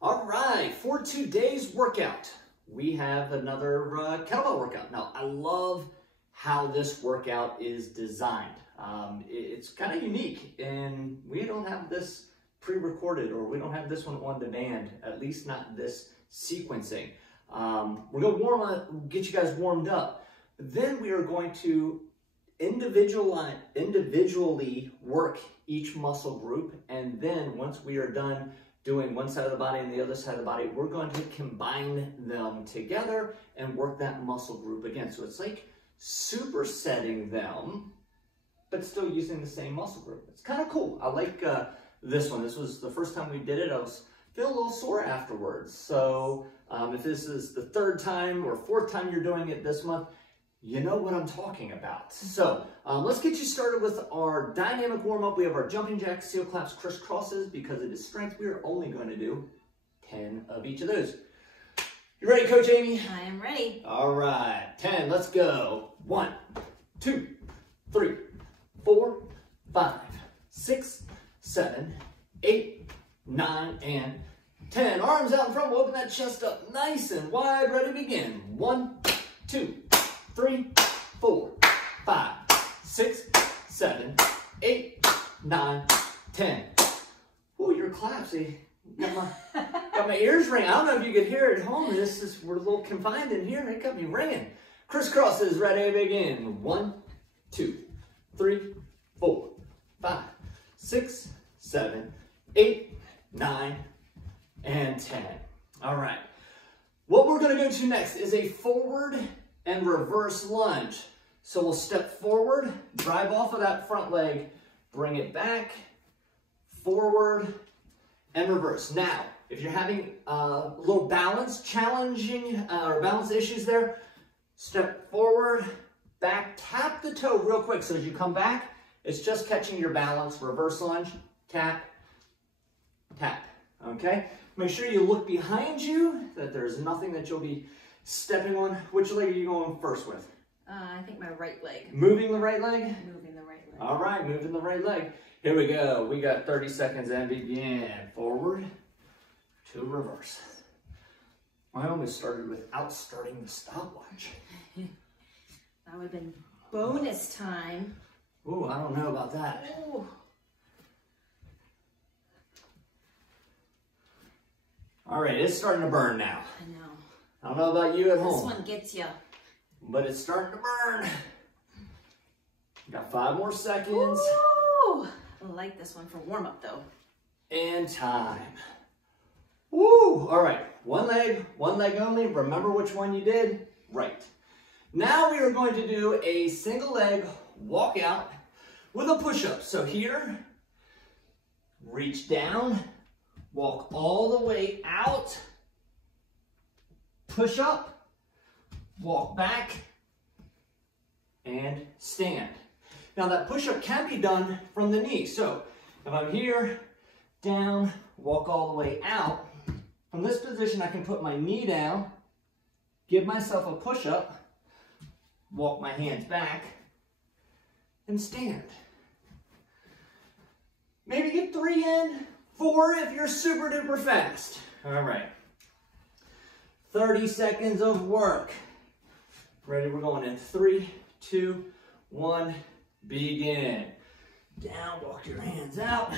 All right, for today's workout, we have another kettlebell workout. Now, I love how this workout is designed. It's kind of unique, and we don't have this pre-recorded, or we don't have this one on demand, at least not this sequencing. We're gonna get you guys warmed up. Then we are going to individually work each muscle group, and then once we are done doing one side of the body and the other side of the body, we're going to combine them together and work that muscle group again. So it's like supersetting them, but still using the same muscle group. It's kind of cool. I like this one. This was the first time we did it. I was feeling a little sore afterwards. So if this is the third time or fourth time you're doing it this month, you know what I'm talking about. So let's get you started with our dynamic warm-up. We have our jumping jacks, seal claps, crisscrosses. Because it is strength, we are only going to do 10 of each of those. You ready, Coach Amy? I am ready. All right, 10, let's go. 1, 2, 3, 4, 5, 6, 7, 8, 9, and 10. Arms out in front, we'll open that chest up nice and wide, ready to begin. 1, 2, 3, 4, 5, 6, 7, 8, 9, 10. Ooh, your claps, got my ears ringing. I don't know if you could hear it at home. We're a little confined in here. It got me ringing. Crisscrosses, ready to begin. 1, 2, 3, 4, 5, 6, 7, 8, 9, and 10. All right. What we're going to go to next is a forward and reverse lunge. So we'll step forward, drive off of that front leg, bring it back, forward, and reverse. Now, if you're having a little balance or balance issues there, step forward, back, tap the toe real quick. So as you come back, it's just catching your balance. Reverse lunge, tap, tap, okay? Make sure you look behind you, that there's nothing that you'll be stepping on. Which leg are you going first with? I think my right leg. Moving the right leg? Moving the right leg. All right, moving the right leg. Here we go. We got 30 seconds and begin. Forward to reverse. I almost started without starting the stopwatch. That would have been bonus time. Ooh, I don't know about that. Ooh. All right, it's starting to burn now. I know. I don't know about you at home. This one gets you. But it's starting to burn. Got 5 more seconds. Ooh. I like this one for warm-up though. And time. Woo! All right, one leg only. Remember which one you did? Right. Now we are going to do a single leg walk out with a push-up. So here, reach down, walk all the way out, push up, walk back, and stand. Now that push-up can be done from the knee. So if I'm here, down, walk all the way out. From this position, I can put my knee down, give myself a push-up, walk my hands back, and stand. Maybe get 3 in, 4 if you're super duper fast. All right. 30 seconds of work. Ready, we're going in 3, 2, 1, begin. Down, walk your hands out.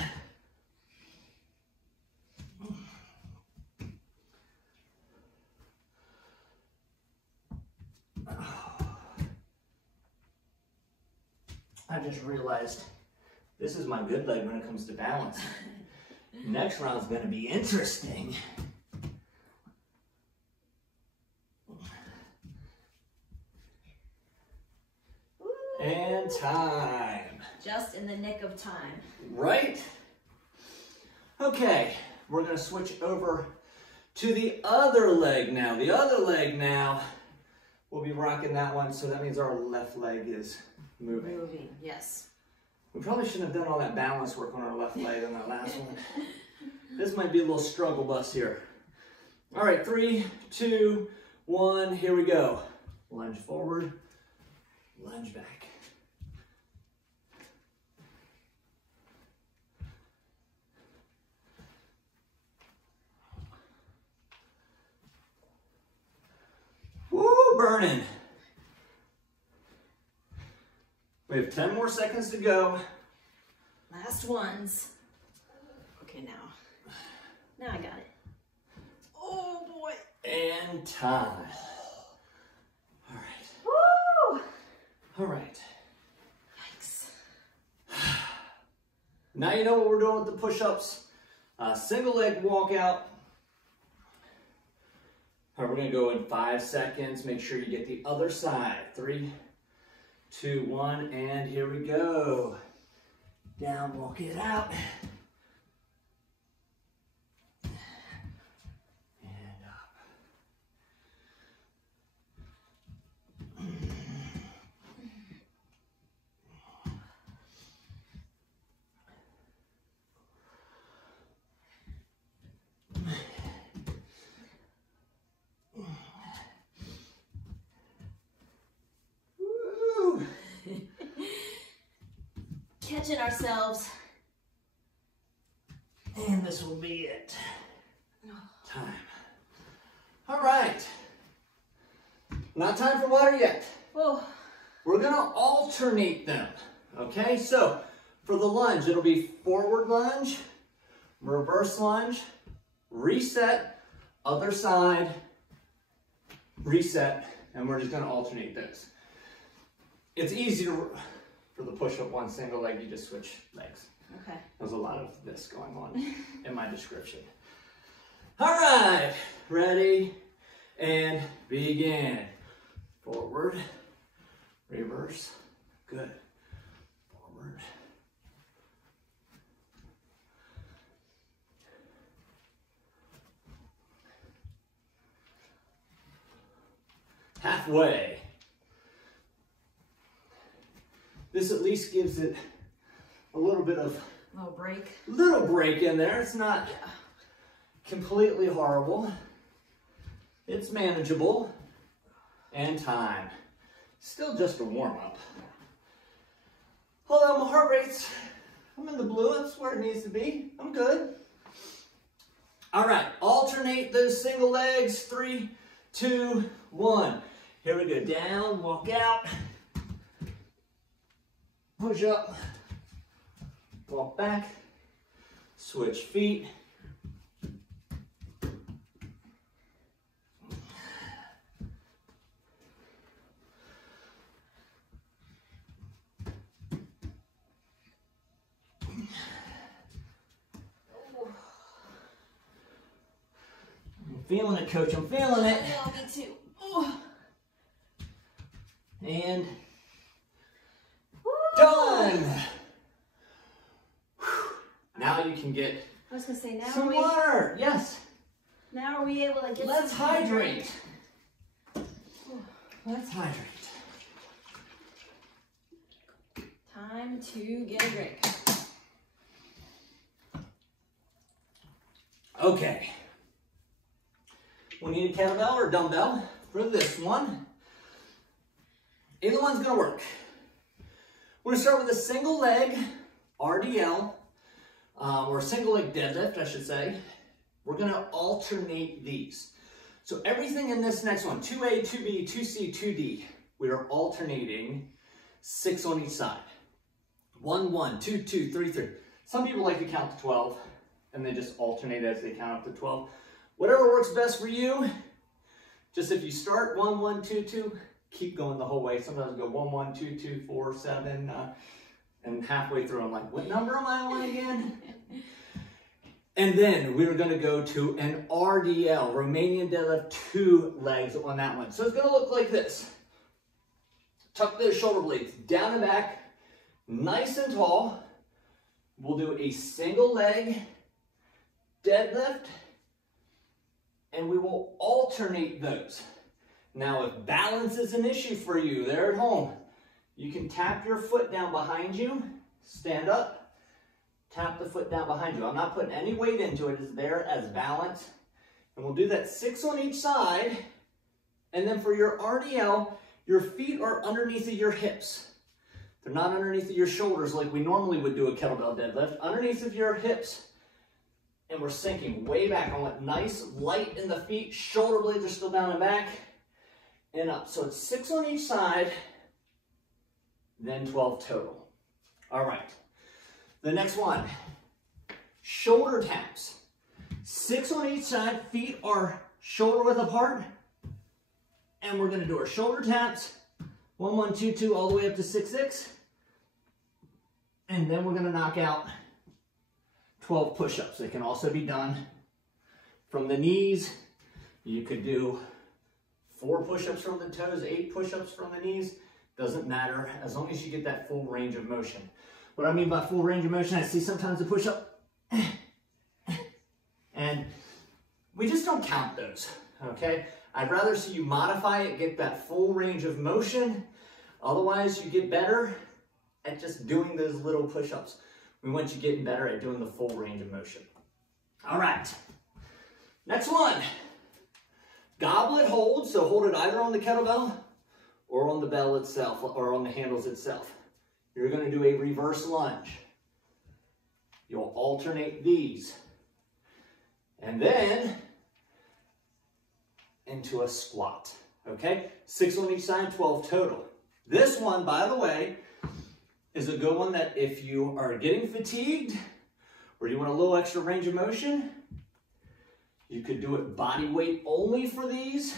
I just realized this is my good leg when it comes to balance. Next round's gonna be interesting. And time. Just in the nick of time. Right? Okay, we're gonna switch over to the other leg now. The other leg now, we'll be rocking that one, so that means our left leg is moving. Moving, yes. We probably shouldn't have done all that balance work on our left leg on that last one. This might be a little struggle bus here. All right, 3, 2, 1, here we go. Lunge forward, lunge back. burning. We have 10 more seconds to go. Last ones. Okay, now I got it. Oh boy. And time. All right. Woo! All right. Yikes. Now you know what we're doing with the push-ups. Single leg walkout. All right, we're gonna go in 5 seconds. Make sure you get the other side. 3, 2, 1, and here we go. Down, walk it out. And up. Woo! Catching ourselves. And this will be it. Time. All right. Not time for water yet. Oh. We're gonna alternate them, okay? So for the lunge, it'll be forward lunge, reverse lunge, reset, other side, reset, and we're just gonna alternate those. It's easy for the push-up one single leg, you just switch legs. Okay. There's a lot of this going on in my description. All right, ready, and begin. Forward, reverse, good. Forward. Halfway. This at least gives it a little bit of Little break in there. It's not completely horrible. It's manageable. And time. Still just a warm-up. Hold on, my heart rate's, I'm in the blue. That's where it needs to be. I'm good. All right, alternate those single legs. 3, 2, 1. Here we go. Down, walk out. Push up. Walk back. Switch feet. I'm feeling it, coach. I'm feeling it. Yeah, me too. Oh. And Woo. done. Now you can get I was gonna say now some water. Yes. Now are we able to get Let's some hydrate. Let's hydrate. Time to get a drink. Okay. We need a kettlebell or dumbbell for this one. Either one's gonna work. We're gonna start with a single leg RDL, or single leg deadlift, I should say. We're gonna alternate these. So everything in this next one, 2A, 2B, 2C, 2D, we are alternating 6 on each side. 1, 1, 2, 2, 3, 3. Some people like to count to 12 and they just alternate as they count up to 12. Whatever works best for you. Just if you start 1, 1, 2, 2, keep going the whole way. Sometimes go 1, 1, 2, 2, 4, 7, and halfway through I'm like, what number am I on again? And then we're gonna go to an RDL, Romanian deadlift, 2 legs on that one. So it's gonna look like this. Tuck those shoulder blades down and back, nice and tall. We'll do a single leg deadlift, and we will alternate those. Now, if balance is an issue for you there at home, you can tap your foot down behind you, stand up, tap the foot down behind you. I'm not putting any weight into it, it's there as balance. And we'll do that 6 on each side. And then for your RDL, your feet are underneath of your hips. They're not underneath of your shoulders like we normally would do a kettlebell deadlift. Underneath of your hips. And we're sinking way back. I want nice light in the feet. Shoulder blades are still down and back. and up. So it's 6 on each side, then 12 total. All right. The next one, shoulder taps. 6 on each side, feet are shoulder width apart. And we're going to do our shoulder taps. 1, 1, 2, 2, all the way up to 6, 6. And then we're going to knock out 12 push-ups. They can also be done from the knees. You could do 4 push-ups from the toes, 8 push-ups from the knees. Doesn't matter, as long as you get that full range of motion. What I mean by full range of motion, I see sometimes a push-up, and we just don't count those, okay? I'd rather see you modify it, get that full range of motion. Otherwise, you get better at just doing those little push-ups. We want you getting better at doing the full range of motion. All right, next one. Goblet hold, so hold it either on the kettlebell or on the bell itself, or on the handles itself. You're going to do a reverse lunge. You'll alternate these. And then into a squat, okay? 6 on each side, 12 total. This one, by the way, is a good one that if you are getting fatigued or you want a little extra range of motion, you could do it body weight only for these,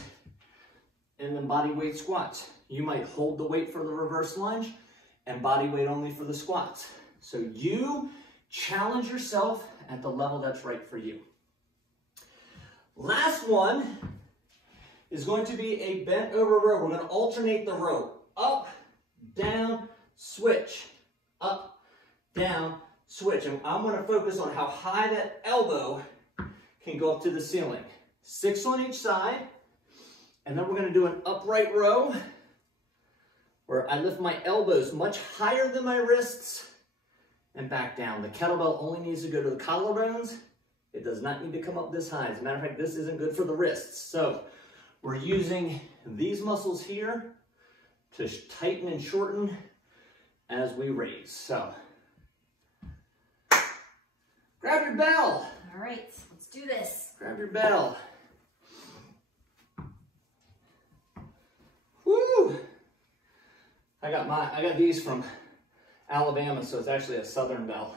and then body weight squats. You might hold the weight for the reverse lunge and body weight only for the squats. So you challenge yourself at the level that's right for you. Last one is going to be a bent over row. We're going to alternate the row. Up, down, switch. Up, down, switch. And I'm going to focus on how high that elbow can go up to the ceiling. 6 on each side. And then we're going to do an upright row where I lift my elbows much higher than my wrists and back down. The kettlebell only needs to go to the collarbones. It does not need to come up this high. As a matter of fact, this isn't good for the wrists. So we're using these muscles here to tighten and shorten as we raise. So grab your bell. All right, let's do this. Grab your bell. Woo! I got these from Alabama, so it's actually a Southern bell.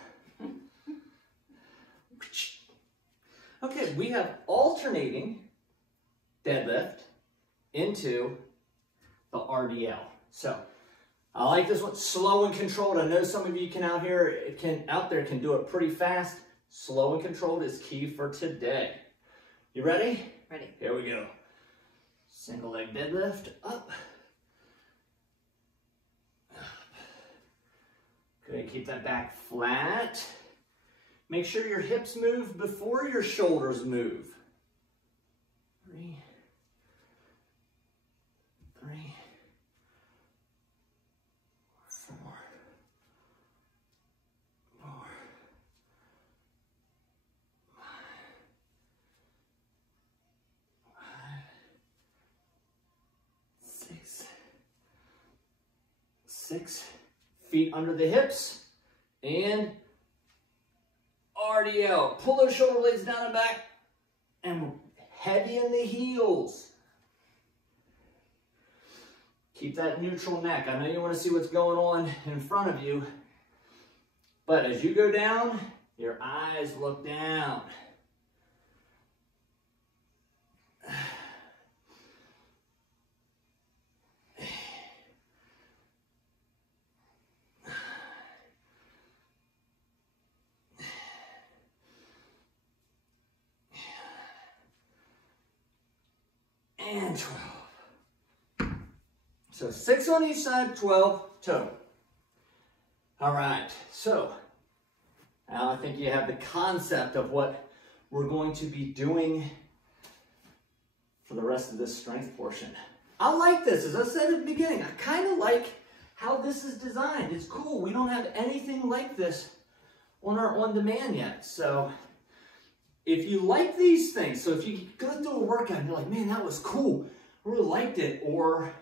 Okay, we have alternating deadlift into the RDL. So I like this one, slow and controlled. I know some of you out there can do it pretty fast. Slow and controlled is key for today. You ready? Ready. Here we go. Single leg deadlift, up. Good, keep that back flat. Make sure your hips move before your shoulders move. 3, 4, 5, 6. Feet under the hips and RDL. Pull those shoulder blades down and back and heavy in the heels. Keep that neutral neck. I know you want to see what's going on in front of you, but as you go down, your eyes look down. And 12. So 6 on each side, 12 total. All right, so now I think you have the concept of what we're going to be doing for the rest of this strength portion. I like this, as I said at the beginning, I kind of like how this is designed. It's cool, we don't have anything like this on our on-demand yet. So if you like these things, so if you go through a workout and you're like, man, that was cool, I really liked it, or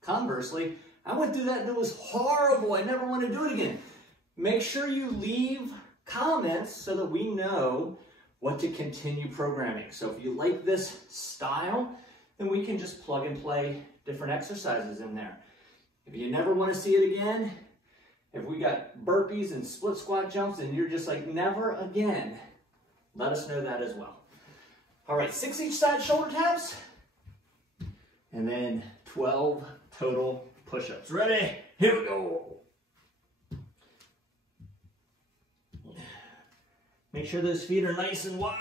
conversely, I went through that and it was horrible, I never want to do it again. Make sure you leave comments so that we know what to continue programming. So if you like this style, then we can just plug and play different exercises in there. If you never want to see it again, if we got burpees and split squat jumps and you're just like, never again, let us know that as well. All right, 6 each side shoulder taps, and then 12 total push-ups. Ready? Here we go. Make sure those feet are nice and wide.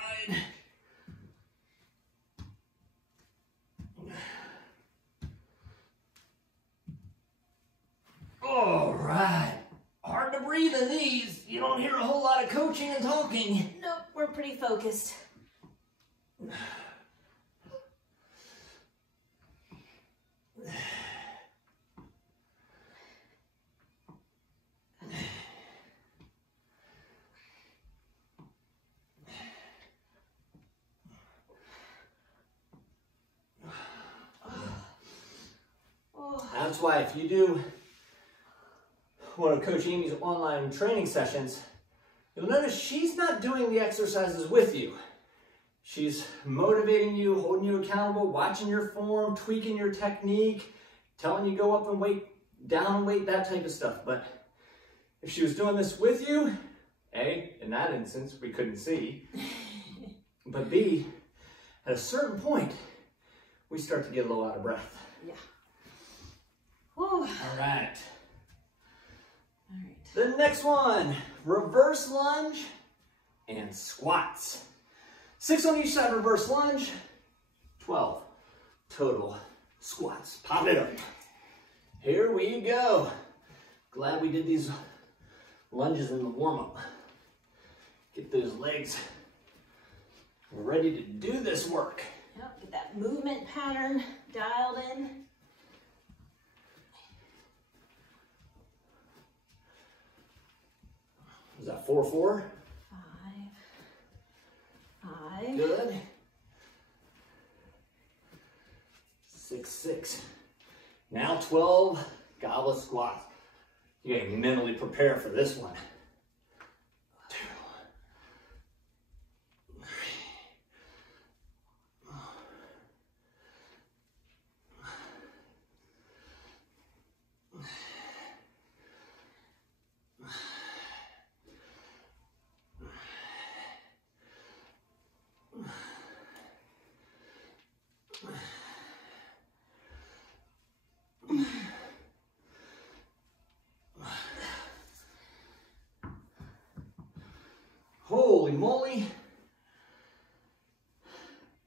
All right. Hard to breathe in these. You don't hear a whole lot of coaching and talking. Nope, we're pretty focused. That's why if you do one of Coach Amy's online training sessions, you'll notice she's not doing the exercises with you. She's motivating you, holding you accountable, watching your form, tweaking your technique, telling you go up and weight, down and weight, that type of stuff. But if she was doing this with you, A, in that instance, we couldn't see. But B, at a certain point, we start to get a little out of breath. Yeah. Whew. All right. The next one, reverse lunge and squats. 6 on each side reverse lunge, 12 total squats. Pop it up. Here we go. Glad we did these lunges in the warm-up. Get those legs ready to do this work. Yep, get that movement pattern dialed in. Is that 4-4? 5. Good. 6-6. Now 12 goblet squats. You gotta mentally prepare for this one. 2, 3, 4. Holy moly.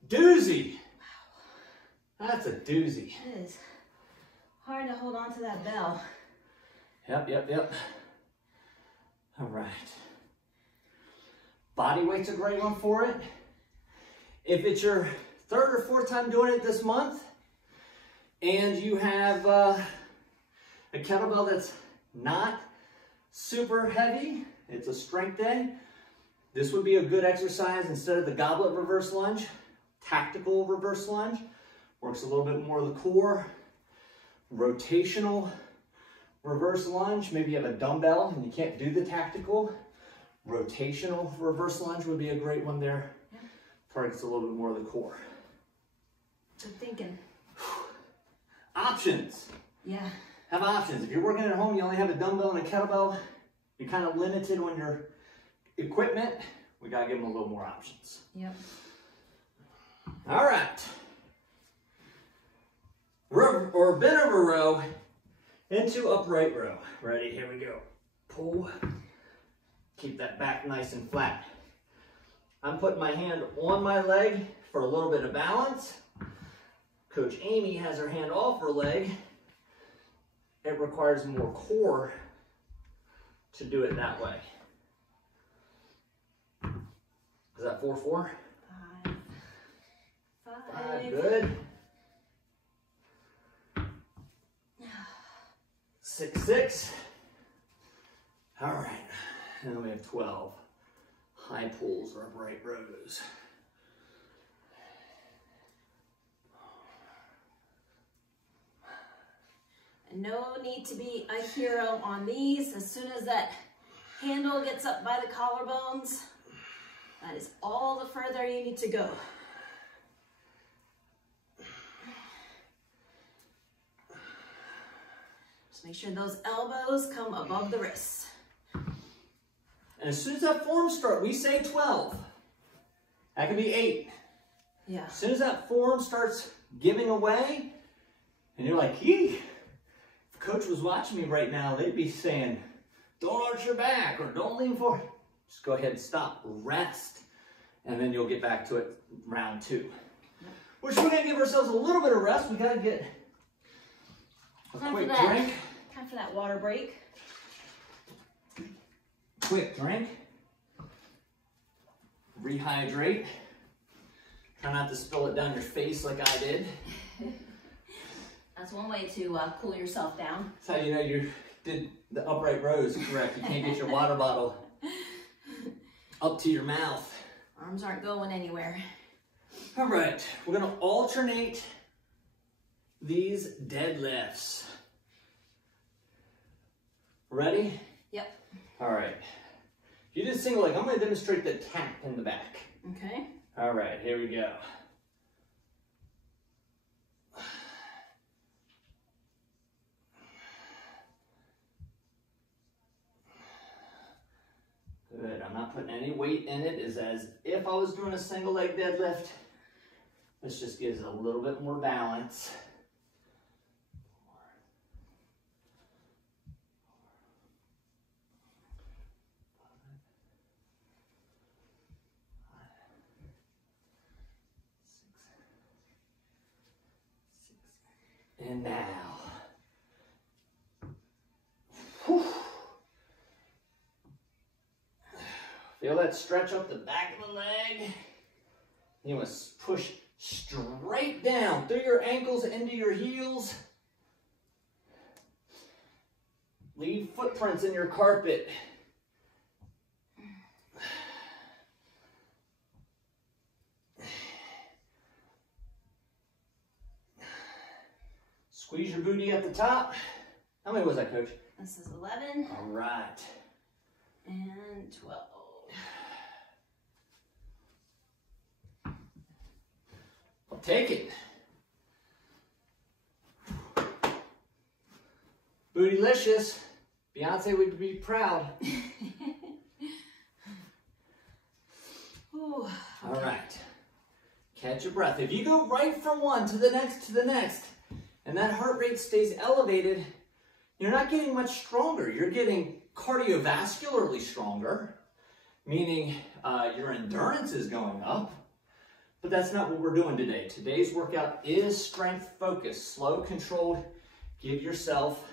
Doozy. That's a doozy. It is hard to hold on to that bell. Yep. All right. Body weight's a great one for it. If it's your 3rd or 4th time doing it this month, and you have a kettlebell that's not super heavy, it's a strength day, this would be a good exercise instead of the goblet reverse lunge. Tactical reverse lunge works a little bit more of the core. Rotational reverse lunge, maybe you have a dumbbell and you can't do the tactical. Rotational reverse lunge would be a great one there. Yeah. Targets a little bit more of the core. Good thinking. Options. Yeah. Have options. If you're working at home, you only have a dumbbell and a kettlebell, you're kind of limited on your equipment. We got to give them a little more options. Yep. All right. Or bent over row into upright row. Ready? Here we go. Pull. Keep that back nice and flat. I'm putting my hand on my leg for a little bit of balance. Coach Amy has her hand off her leg. It requires more core to do it that way. Is that 4-4? 5. 5, good. 6-6. All right, and then we have 12 high pulls or upright rows. No need to be a hero on these. As soon as that handle gets up by the collarbones, that is all the further you need to go. So make sure those elbows come above the wrists. And as soon as that form starts, we say 12. That could be 8. Yeah. As soon as that form starts giving away, and you're like, "Yee." If coach was watching me right now, they'd be saying, "Don't arch your back," or "Don't lean forward." Just go ahead and stop, rest, and then you'll get back to it round 2. Yep. Which we're gonna give ourselves a little bit of rest. We gotta get a quick drink. Time for that water break. Quick drink. Rehydrate. Try not to spill it down your face like I did. That's one way to cool yourself down. That's how you know you did the upright rows correct. You can't get your water bottle up to your mouth. Arms aren't going anywhere. All right, we're gonna alternate these deadlifts. Ready? Yep. All right. If you did single leg, I'm gonna demonstrate the tap in the back. Okay. All right, here we go. Good, I'm not putting any weight in it. It's as if I was doing a single leg deadlift. This just gives it a little bit more balance. And now. Whew. Feel that stretch up the back of the leg. You want to push straight down through your ankles into your heels. Leave footprints in your carpet. Squeeze your booty at the top. How many was that, Coach? This is 11. All right. And 12. I'll take it. Bootylicious. Beyonce would be proud. Ooh, okay. All right. Catch your breath. If you go right from one to the next, and that heart rate stays elevated, you're not getting much stronger. You're getting cardiovascularly stronger, meaning your endurance is going up, but that's not what we're doing today. Today's workout is strength focused, slow, controlled. Give yourself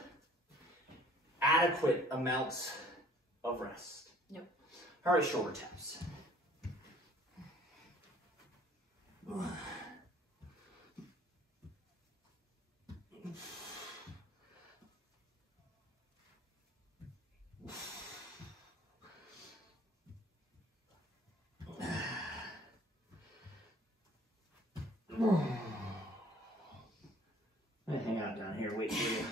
adequate amounts of rest. Yep. All right, shoulder taps. I'm gonna hang out down here, wait for you.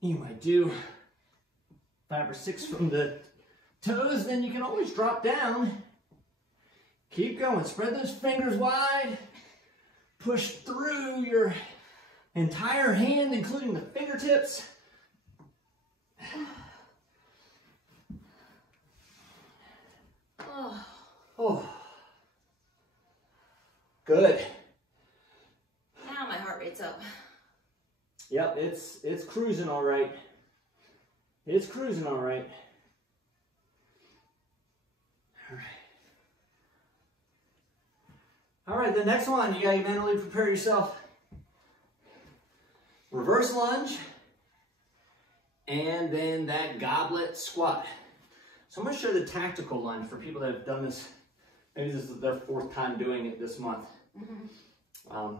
You might do 5 or 6 from the toes, then you can always drop down. Keep going, spread those fingers wide. Push through your entire hand, including the fingertips. Oh. Good. Now my heart rate's up. Yep, it's cruising all right. It's cruising all right. All right. All right, the next one, you gotta mentally prepare yourself. Reverse lunge, and then that goblet squat. So I'm gonna show the tactical lunge for people that have done this. Maybe this is their 4th time doing it this month. Mm-hmm.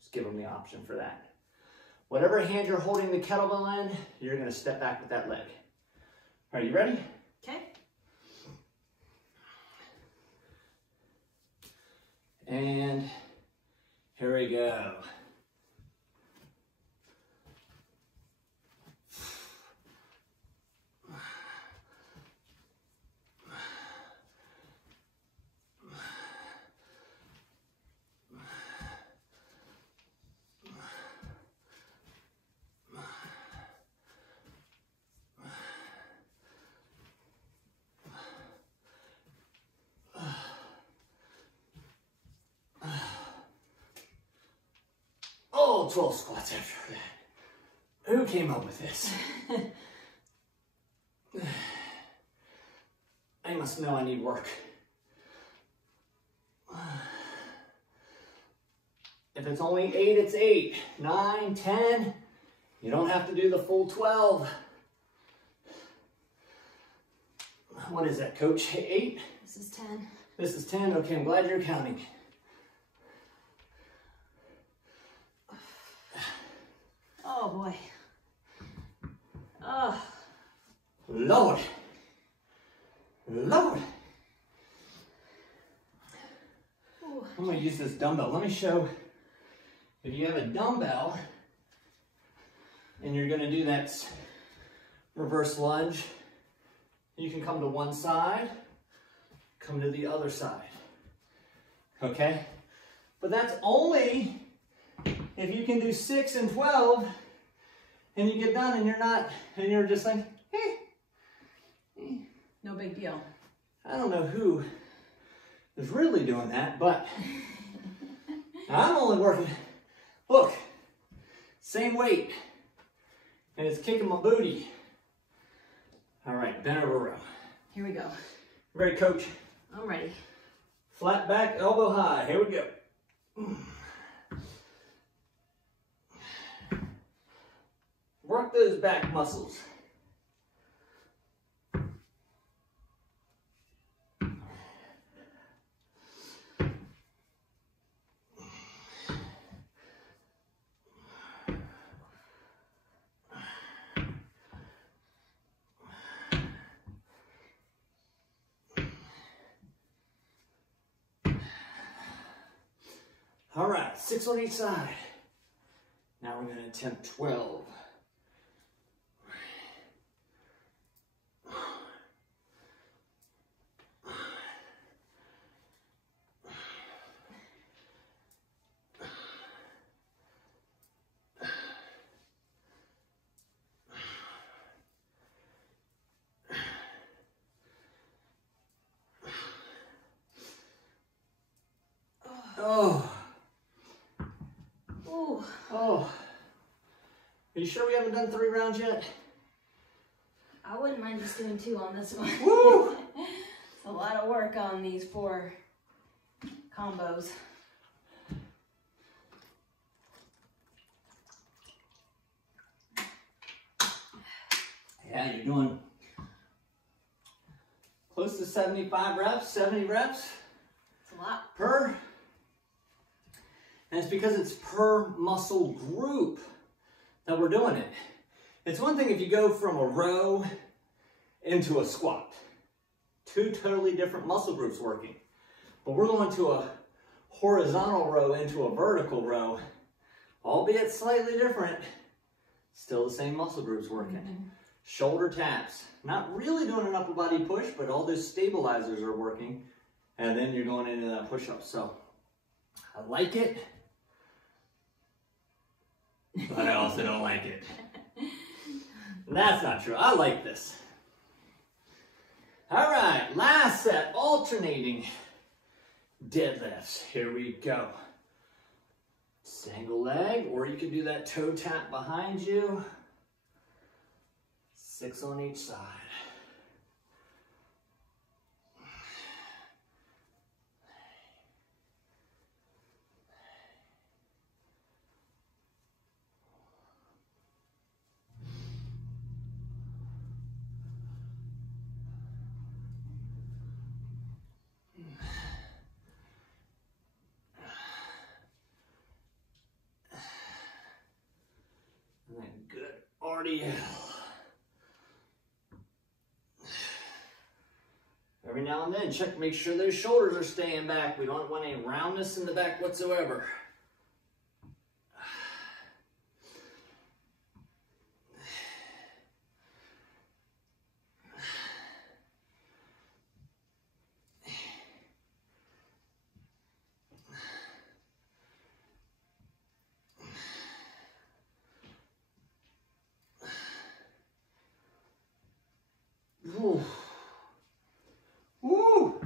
Just give them the option for that. Whatever hand you're holding the kettlebell in, you're gonna step back with that leg. Are you ready? Okay. And here we go. 12 squats after that. Who came up with this? I must know I need work. If it's only 8, it's 8. 9, 10. You don't have to do the full 12. What is that, coach? 8? This is 10. This is 10. Okay, I'm glad you're counting. Oh boy. Oh. Lord. Lord. Ooh. I'm going to use this dumbbell. Let me show. If you have a dumbbell and you're going to do that reverse lunge, you can come to one side, come to the other side. Okay? But that's only if you can do 6 and 12 and you get done and you're just like, No big deal. I don't know who is really doing that, but I'm only working, look, same weight, and it's kicking my booty. All right, bent over row. Here we go. Ready, coach? I'm ready. Flat back, elbow high. Here we go. Work those back muscles. All right, 6 on each side. Now we're going to attempt 12. Oh. Ooh. Oh. Are you sure we haven't done 3 rounds yet? I wouldn't mind just doing 2 on this one. Woo! It's a lot of work on these 4 combos. Yeah, you're doing close to 75 reps, 70 reps. It's a lot. Per. And it's because it's per muscle group that we're doing it. It's one thing if you go from a row into a squat. 2 totally different muscle groups working. But we're going to a horizontal row into a vertical row, albeit slightly different, still the same muscle groups working. Mm-hmm. Shoulder taps. Not really doing an upper body push, but all those stabilizers are working. And then you're going into that push-up. So I like it. But I also don't like it. That's not true. I like this. All right, last set, alternating deadlifts. Here we go. Single leg, or you can do that toe tap behind you. 6 on each side. Good RDL. Every now and then, check, make sure those shoulders are staying back. We don't want any roundness in the back whatsoever. Woo. Woo.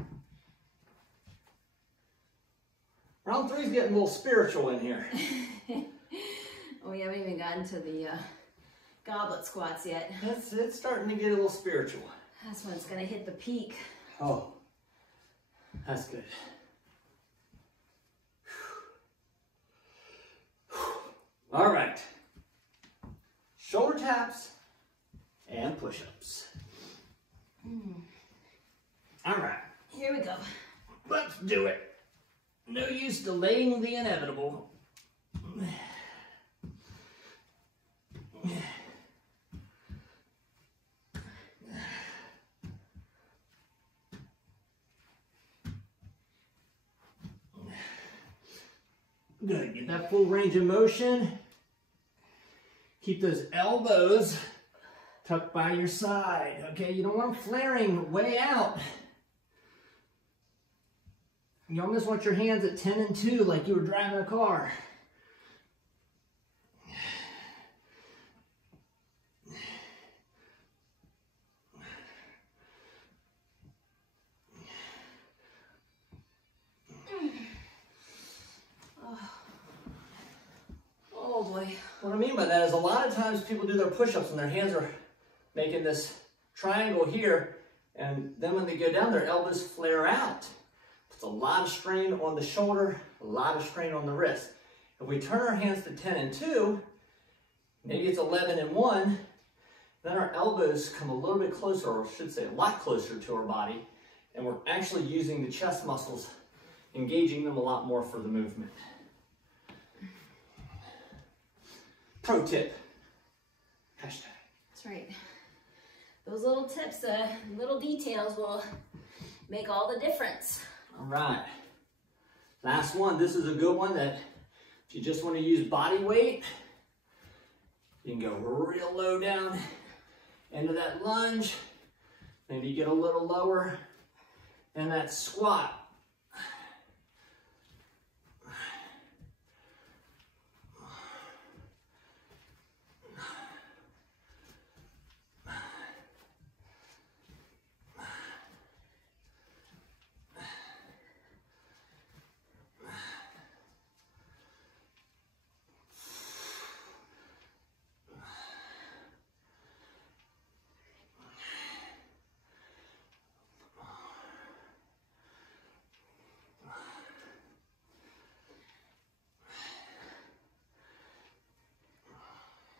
Round 3 is getting a little spiritual in here. haven't even gotten to the goblet squats yet. It's starting to get a little spiritual. That's when it's gonna hit the peak. Oh, that's good. All right. Shoulder taps and push-ups. All right. Here we go. Let's do it. No use delaying the inevitable. Good, get that full range of motion. Keep those elbows tucked by your side, okay? You don't want them flaring way out. You almost want your hands at 10 and 2 like you were driving a car. Oh boy. What I mean by that is a lot of times people do their push-ups and their hands are making this triangle here, and then when they go down, their elbows flare out. Puts a lot of strain on the shoulder, a lot of strain on the wrist. If we turn our hands to 10 and 2, maybe it's 11 and 1, then our elbows come a little bit closer, or I should say a lot closer to our body, and we're actually using the chest muscles, engaging them a lot more for the movement. Pro tip. Hashtag. That's right. Those little tips, little details will make all the difference. All right. Last one. This is a good one that if you just want to use body weight, you can go real low down into that lunge. Maybe get a little lower in that squat.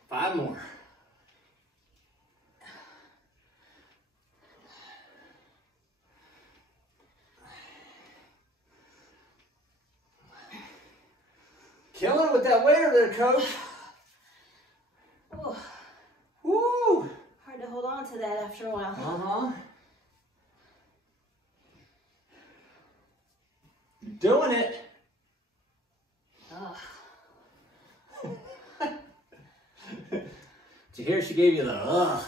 Five more. Killing it with that weight there, coach. Oh. Woo! Hard to hold on to that after a while. Uh-huh. You're doing it. Oh. Did you hear she gave you the ugh?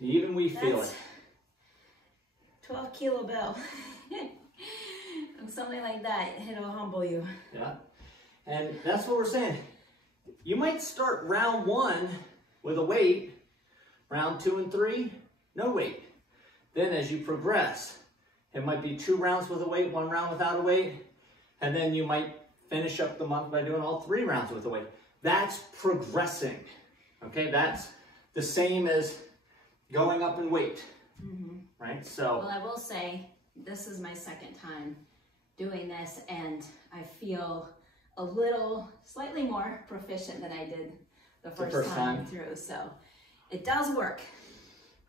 Even we feel it. 12 kilo bell. Something like that, it'll humble you. Yeah. And that's what we're saying. You might start round 1 with a weight, round 2 and 3, no weight. Then as you progress, it might be 2 rounds with a weight, 1 round without a weight, and then you might finish up the month by doing all 3 rounds with a weight. That's progressing, okay? That's the same as going up in weight, right? So, well, I will say, this is my second time doing this, and I feel a little, slightly more proficient than I did the first time through, so it does work.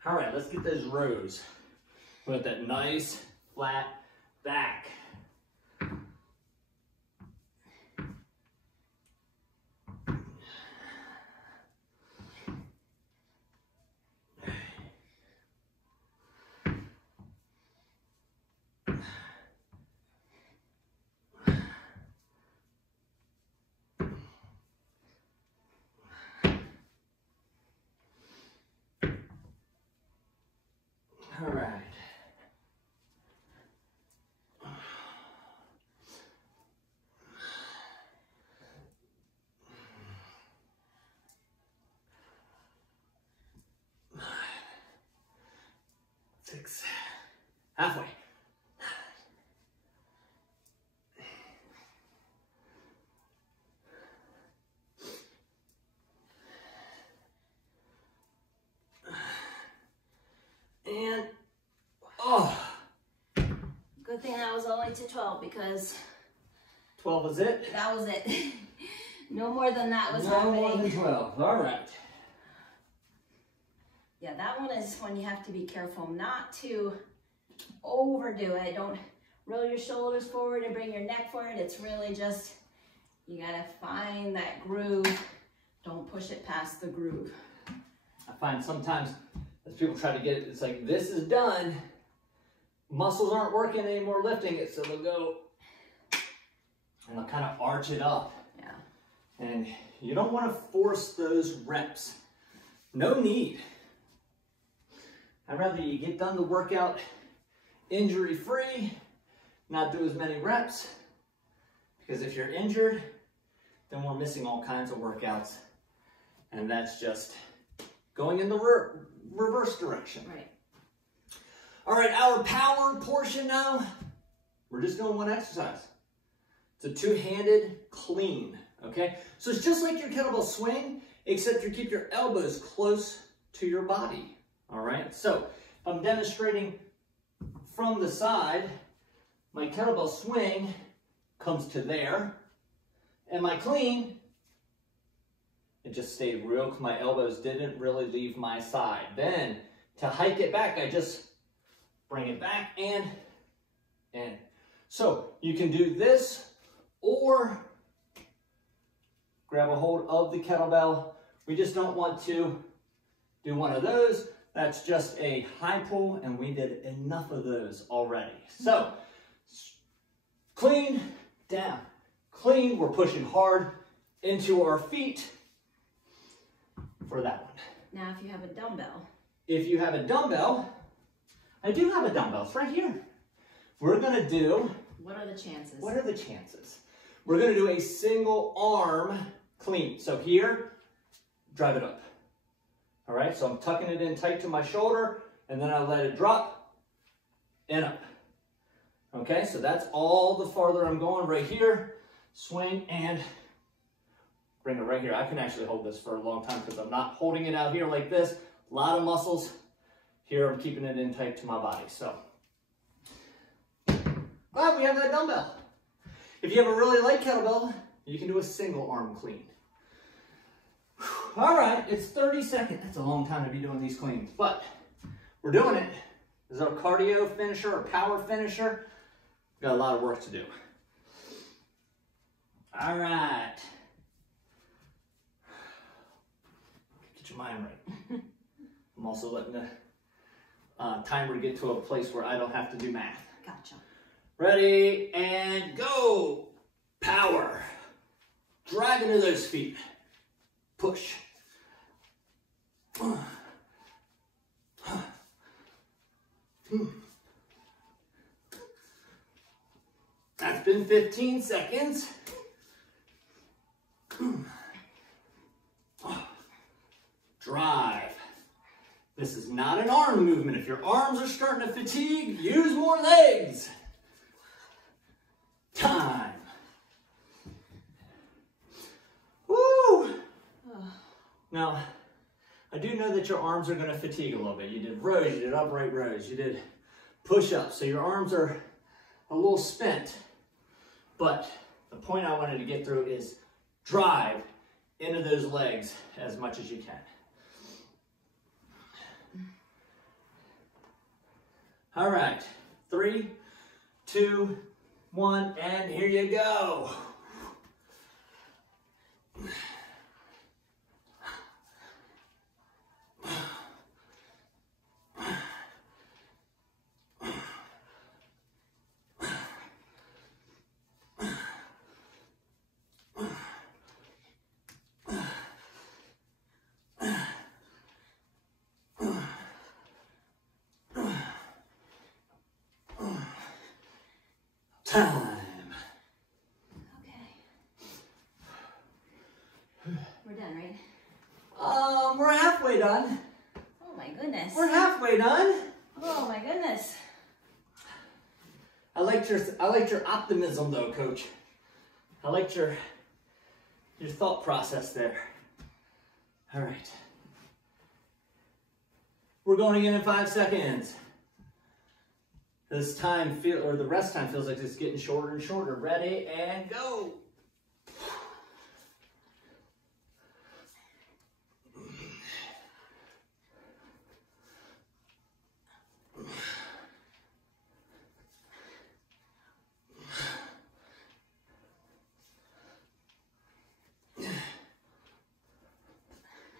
All right, let's get those rows with that nice flat back. All right. it to 12 because 12 is it? that was it. No more than that was no happening. more than 12. All right. Yeah, that one is when you have to be careful not to overdo it. Don't roll your shoulders forward and bring your neck forward. It's really just, you gotta find that groove. Don't push it past the groove. I find sometimes as people try to get it, it's like, this is done. Muscles aren't working anymore lifting it, so they'll go and they'll kind of arch it up. Yeah. And you don't want to force those reps. No need. I'd rather you get done the workout injury-free, not do as many reps, because if you're injured, then we're missing all kinds of workouts, and that's just going in the reverse direction. Right. All right, our power portion now, we're just doing one exercise. It's a two-handed clean, okay? So it's just like your kettlebell swing, except you keep your elbows close to your body, all right? So if I'm demonstrating from the side, my kettlebell swing comes to there, and my clean, it just stayed real, my elbows didn't really leave my side. Then to hike it back, I just bring it back and in. So you can do this or grab a hold of the kettlebell. We just don't want to do one of those. That's just a high pull, and we did enough of those already. So clean, down, clean. We're pushing hard into our feet for that one. Now, if you have a dumbbell. If you have a dumbbell, I do have a dumbbell. It's right here. We're going to do... What are the chances? What are the chances? We're going to do a single arm clean. So here, drive it up. All right, so I'm tucking it in tight to my shoulder, and then I let it drop and up. Okay, so that's all the farther I'm going right here. Swing and bring it right here. I can actually hold this for a long time because I'm not holding it out here like this. A lot of muscles. Here I'm keeping it in tight to my body. So, we have that dumbbell. If you have a really light kettlebell, you can do a single arm clean. All right, it's 30 seconds. That's a long time to be doing these cleans, but we're doing it. This is our cardio finisher, our power finisher. Got a lot of work to do. All right. Get your mind right. I'm also letting the timer get to a place where I don't have to do math. Gotcha. Ready, and go. Power. Drive into those feet. Push. That's been 15 seconds. Drive. This is not an arm movement. If your arms are starting to fatigue, use more legs. Time. Woo! Now, I do know that your arms are going to fatigue a little bit. You did rows, you did upright rows, you did push-ups, so your arms are a little spent. But the point I wanted to get through is drive into those legs as much as you can. All right, 3, 2, 1, and here you go. Time. Okay. We're done, right? We're halfway done. Oh my goodness. We're halfway done. Oh my goodness. I liked your optimism though, Coach. I liked your thought process there. All right. We're going again in 5 seconds. This time the rest time feels like it's getting shorter and shorter. Ready and go.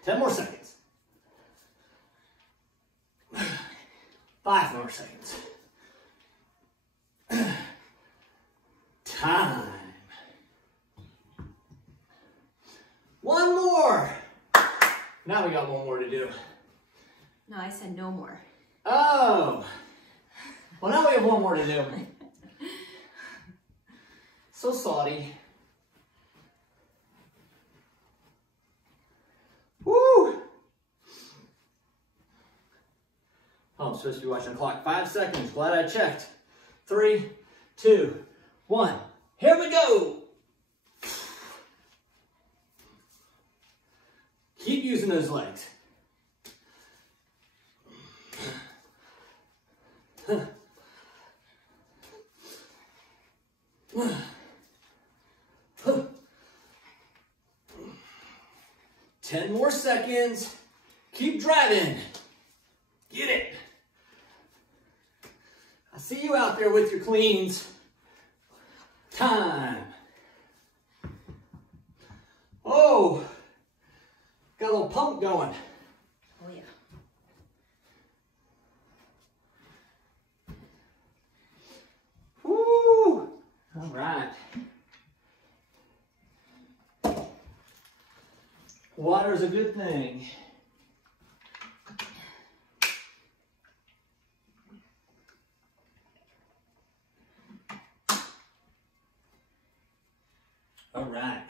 Ten more seconds. 5 more seconds. Time. 1 more. Now we got 1 more to do. No, I said no more. Oh. Well, now we have 1 more to do. So salty. Woo! Oh, I'm supposed to be watching the clock. 5 seconds. Glad I checked. 3, 2, 1. Here we go. Keep using those legs. 10 more seconds. Keep driving. Get it. I see you out there with your cleans. Time. Oh, got a little pump going. Oh yeah. Woo! All right. Water's a good thing. All right.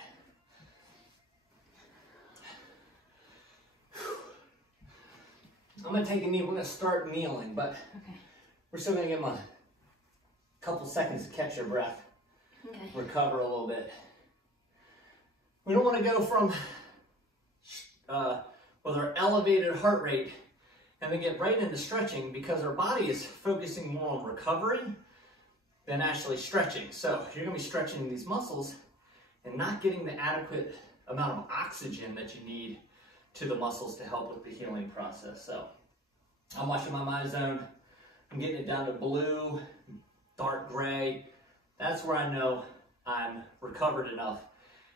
I'm going to take a knee. We're going to start kneeling, but we're still going to give them a couple seconds to catch your breath. Okay. Recover a little bit. We don't want to go from with our elevated heart rate and then get right into stretching because our body is focusing more on recovery than actually stretching. So you're going to be stretching these muscles and not getting the adequate amount of oxygen that you need to the muscles to help with the healing process. So I'm watching my mind zone. I'm getting it down to blue, dark gray. That's where I know I'm recovered enough.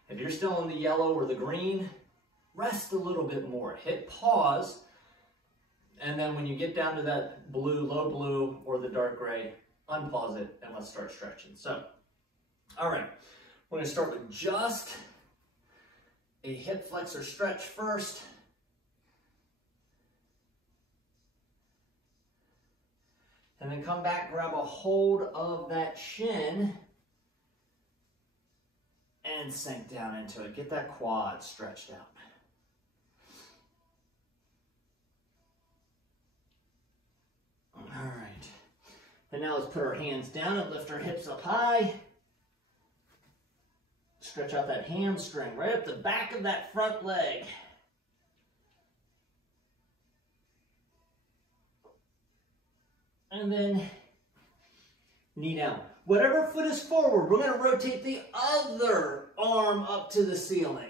If you're still in the yellow or the green, rest a little bit more. Hit pause, and then when you get down to that blue, low blue, or the dark gray, unpause it, and let's start stretching. So, all right, we're gonna start with just a hip flexor stretch first. And then come back, grab a hold of that shin, and sink down into it. Get that quad stretched out. All right. And now let's put our hands down and lift our hips up high. Stretch out that hamstring right up the back of that front leg. And then knee down. Whatever foot is forward, we're going to rotate the other arm up to the ceiling.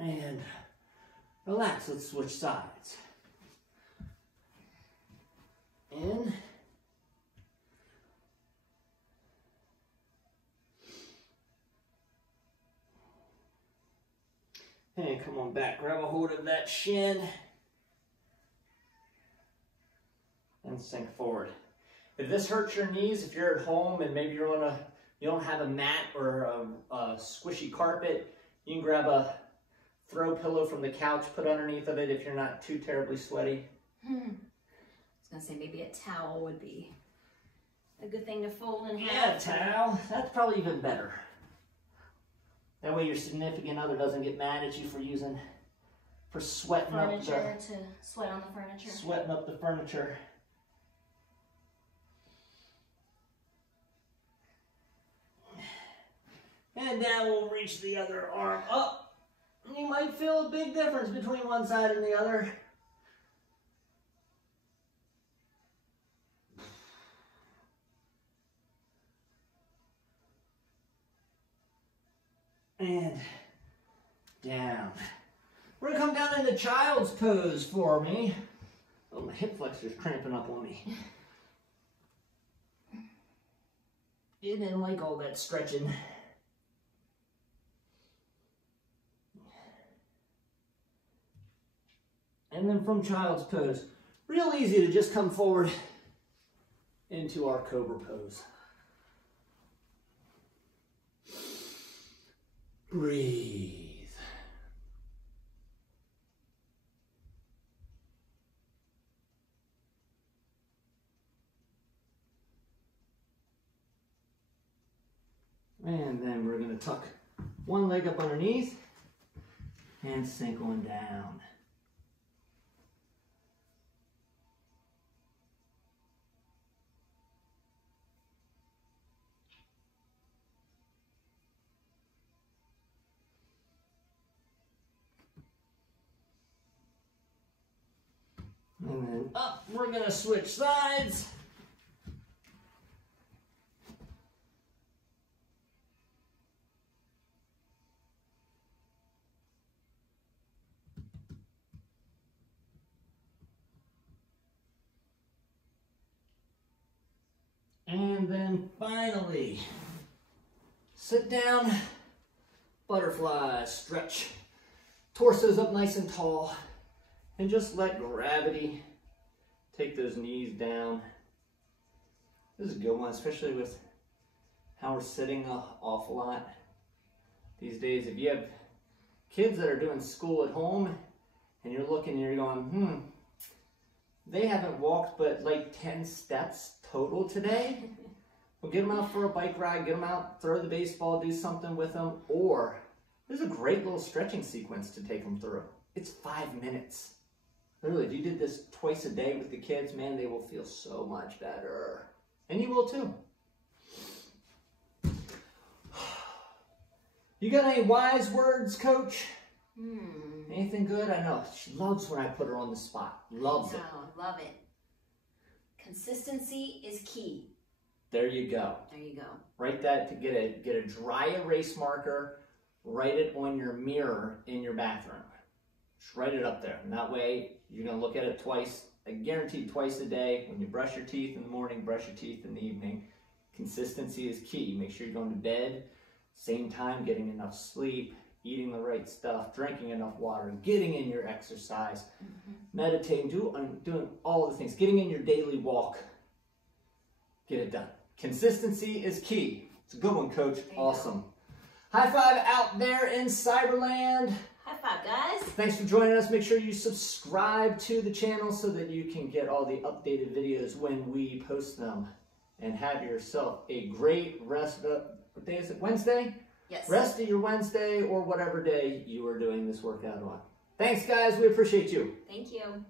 And relax, let's switch sides. In. And come on back, grab a hold of that shin and sink forward. If this hurts your knees, if you're at home and maybe you don't have a mat or a squishy carpet, you can grab a throw pillow from the couch, put underneath of it if you're not too terribly sweaty. I was gonna say maybe a towel would be a good thing to fold in half. Yeah, a towel. That's probably even better. That way your significant other doesn't get mad at you for sweating furniture up to sweat on the furniture. Sweating up the furniture. And And now we'll reach the other arm up. You might feel a big difference between one side and the other. And down. We're gonna come down into child's pose for me. Oh, my hip flexor's cramping up on me. You didn't like all that stretching. And then from child's pose, real easy to just come forward into our cobra pose. Breathe. And then we're going to tuck one leg up underneath and sink on down. And then up, we're going to switch sides. And then finally, sit down, butterfly, stretch. Torso's up nice and tall. And just let gravity take those knees down. This is a good one, especially with how we're sitting an awful lot these days. If you have kids that are doing school at home and you're looking and you're going, they haven't walked but like 10 steps total today. Well, get them out for a bike ride, get them out, throw the baseball, do something with them. Or there's a great little stretching sequence to take them through. It's 5 minutes. Literally, if you did this twice a day with the kids, man, they will feel so much better. And you will too. You got any wise words, Coach? Anything good? I know. She loves when I put her on the spot. Loves it. Love it. Consistency is key. There you go. There you go. Write that to get a dry erase marker. Write it on your mirror in your bathroom. Just write it up there. And that way, you're going to look at it twice. I guarantee twice a day. When you brush your teeth in the morning, brush your teeth in the evening. Consistency is key. Make sure you're going to bed. Same time, getting enough sleep. Eating the right stuff, drinking enough water, getting in your exercise, meditating, doing all the things, getting in your daily walk. Get it done. Consistency is key. It's a good one, Coach. Awesome. High five out there in Cyberland. High five, guys. Thanks for joining us. Make sure you subscribe to the channel so that you can get all the updated videos when we post them. And have yourself a great rest of, what day is it? Wednesday? Yes. Rest of your Wednesday or whatever day you are doing this workout on. Thanks, guys. We appreciate you. Thank you.